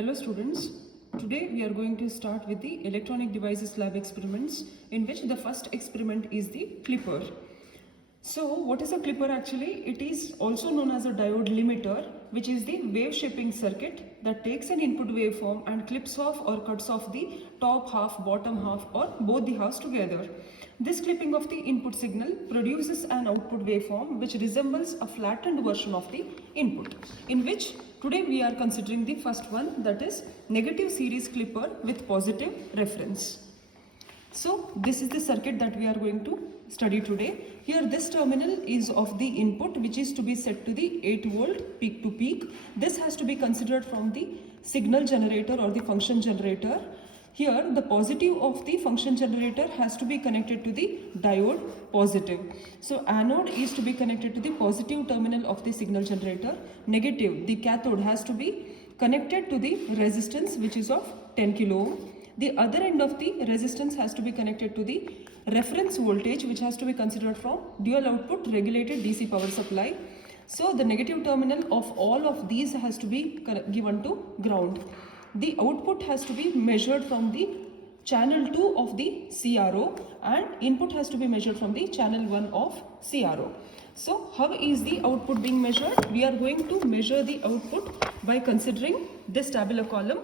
Hello students, today we are going to start with the electronic devices lab experiments, in which the first experiment is the clipper. So what is a clipper actually? It is also known as a diode limiter, which is the wave shaping circuit that takes an input waveform and clips off or cuts off the top half, bottom half, or both the halves together. This clipping of the input signal produces an output waveform which resembles a flattened version of the input, in which today we are considering the first one, that is negative series clipper with positive reference. So this is the circuit that we are going to study today. Here this terminal is of the input, which is to be set to the 8 volt peak to peak. This has to be considered from the signal generator or the function generator. Here the positive of the function generator has to be connected to the diode positive. So anode is to be connected to the positive terminal of the signal generator. Negative, the cathode, has to be connected to the resistance, which is of 10 kilo ohm. The other end of the resistance has to be connected to the reference voltage, which has to be considered from dual output regulated DC power supply. So the negative terminal of all of these has to be given to ground. The output has to be measured from the channel 2 of the CRO, and input has to be measured from the channel 1 of CRO. So how is the output being measured? We are going to measure the output by considering this tabular column: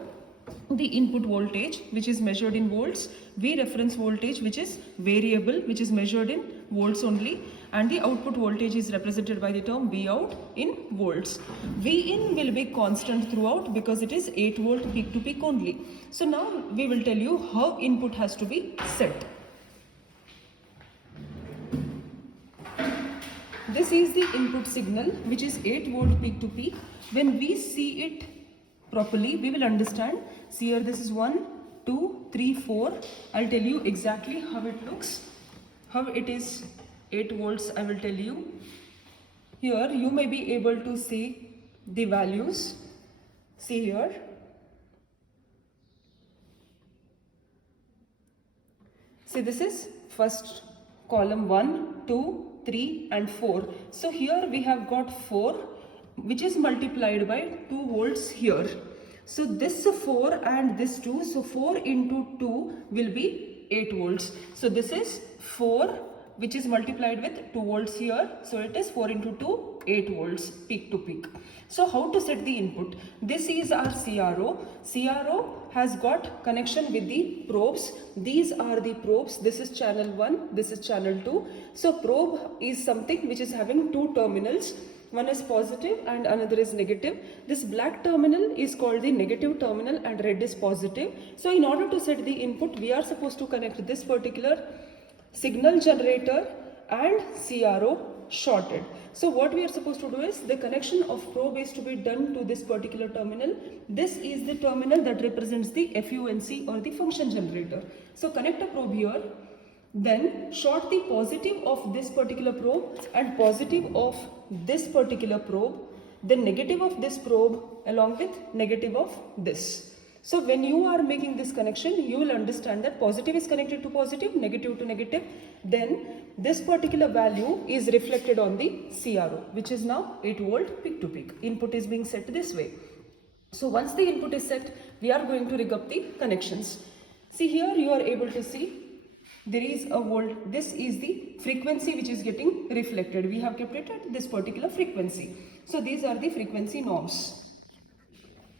the input voltage, which is measured in volts; V reference voltage, which is variable, which is measured in volts only; and the output voltage is represented by the term V out in volts. V in will be constant throughout because it is 8 volt peak to peak only. So now we will tell you how input has to be set. This is the input signal, which is 8 volt peak to peak. When we see it properly, we will understand. See here, this is 1, 2, 3, 4. I'll tell you exactly how it looks. How it is 8 volts, I will tell you. Here you may be able to see the values. See here. See, this is first column: 1, 2, 3 and 4. So here we have got 4, which is multiplied by 2 volts here. So this 4 and this 2, so 4 into 2 will be 8 volts. So this is 4, which is multiplied with 2 volts here. So it is 4 into 2, 8 volts peak to peak. So how to set the input? This is our CRO. CRO has got connection with the probes. These are the probes. This is channel 1, this is channel 2. So probe is something which is having 2 terminals. One is positive and another is negative. This black terminal is called the negative terminal and red is positive. So in order to set the input, we are supposed to connect this particular signal generator and CRO shorted. So what we are supposed to do is, the connection of probe is to be done to this particular terminal. This is the terminal that represents the FUNC or the function generator. So connect a probe here, then short the positive of this particular probe and positive of this particular probe, then negative of this probe along with negative of this. So when you are making this connection, you will understand that positive is connected to positive, negative to negative. Then this particular value is reflected on the CRO, which is now 8 volt peak to peak. Input is being set this way. So once the input is set, we are going to rig up the connections. See here, you are able to see there is a volt. This is the frequency which is getting reflected. We have kept it at this particular frequency. So these are the frequency norms,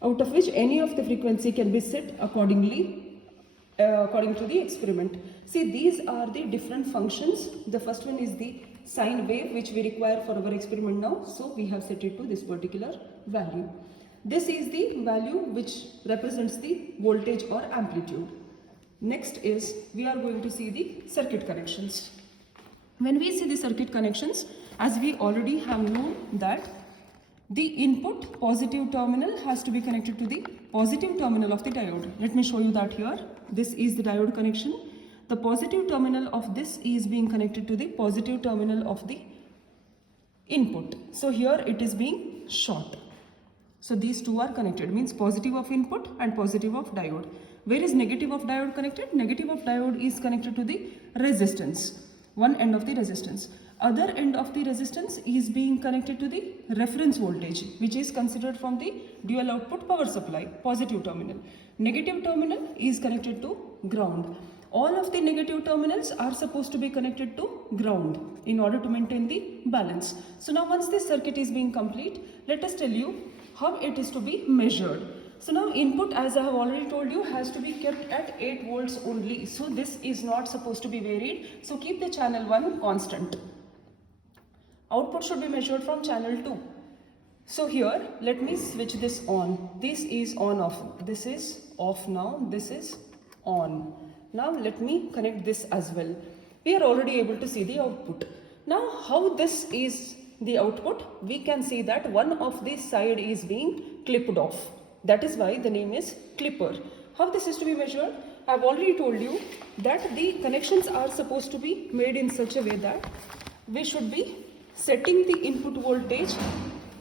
out of which any of the frequency can be set accordingly, according to the experiment. See, these are the different functions. The first one is the sine wave, which we require for our experiment now. So we have set it to this particular value. This is the value which represents the voltage or amplitude. Next is, we are going to see the circuit connections. When we see the circuit connections, as we already have known that the input positive terminal has to be connected to the positive terminal of the diode. Let me show you that here. This is the diode connection. The positive terminal of this is being connected to the positive terminal of the input. So here it is being short. So these two are connected, means positive of input and positive of diode. Where is negative of diode connected? Negative of diode is connected to the resistance, one end of the resistance. Other end of the resistance is being connected to the reference voltage, which is considered from the dual output power supply, positive terminal. Negative terminal is connected to ground. All of the negative terminals are supposed to be connected to ground in order to maintain the balance. So now once this circuit is being complete, let us tell you how it is to be measured. So now input, as I have already told you, has to be kept at 8 volts only. So this is not supposed to be varied. So keep the channel 1 constant. Output should be measured from channel 2. So here, let me switch this on. This is on off. This is off now. This is on. Now let me connect this as well. We are already able to see the output. Now how this is the output? We can see that one of the side is being clipped off. That is why the name is clipper. How this is to be measured? I have already told you that the connections are supposed to be made in such a way that we should be setting the input voltage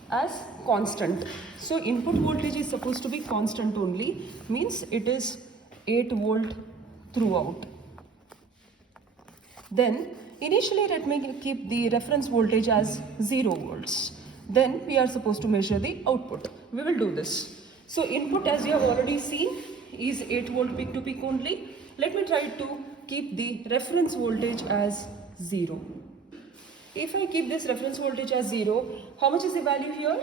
as constant. So input voltage is supposed to be constant only, means it is 8 volt throughout. Then initially let me keep the reference voltage as 0 volts. Then we are supposed to measure the output. We will do this. So input, as you have already seen, is 8 volt peak to peak only. Let me try to keep the reference voltage as 0. If I keep this reference voltage as 0, how much is the value here?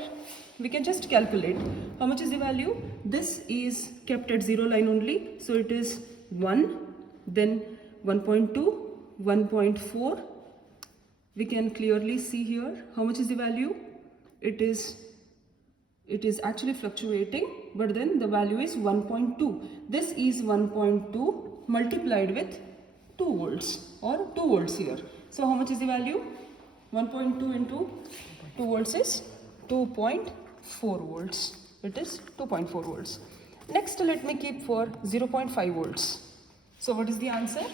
We can just calculate. How much is the value? This is kept at 0 line only. So it is 1, then 1.2, 1.4. We can clearly see here how much is the value. It is actually fluctuating, but then the value is 1.2. This is 1.2 multiplied with 2 volts or 2 volts here. So how much is the value? 1.2 into 2 volts is 2.4 volts. It is 2.4 volts. Next, let me keep for 0.5 volts. So what is the answer?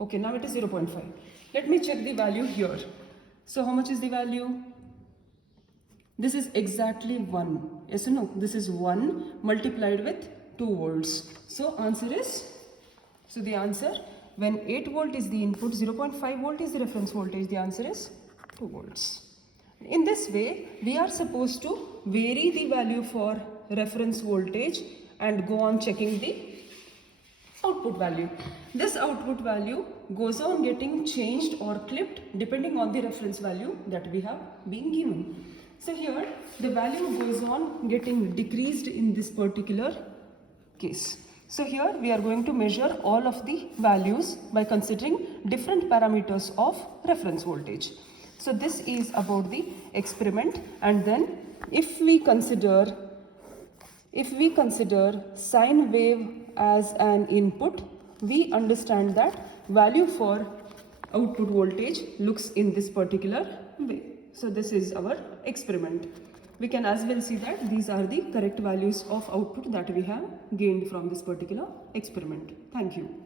Okay, now it is 0.5. Let me check the value here. So how much is the value? This is exactly 1. Yes or no? This is 1 multiplied with 2 volts. So answer is, so the answer, when 8 volt is the input, 0.5 volt is the reference voltage, the answer is 2 volts. In this way, we are supposed to vary the value for reference voltage and go on checking the output value. This output value goes on getting changed or clipped depending on the reference value that we have been given. So here the value goes on getting decreased in this particular case. So here we are going to measure all of the values by considering different parameters of reference voltage. So this is about the experiment, and then if we consider sine wave as an input, we understand that value for output voltage looks in this particular way. So this is our experiment. We can as well see that these are the correct values of output that we have gained from this particular experiment. Thank you.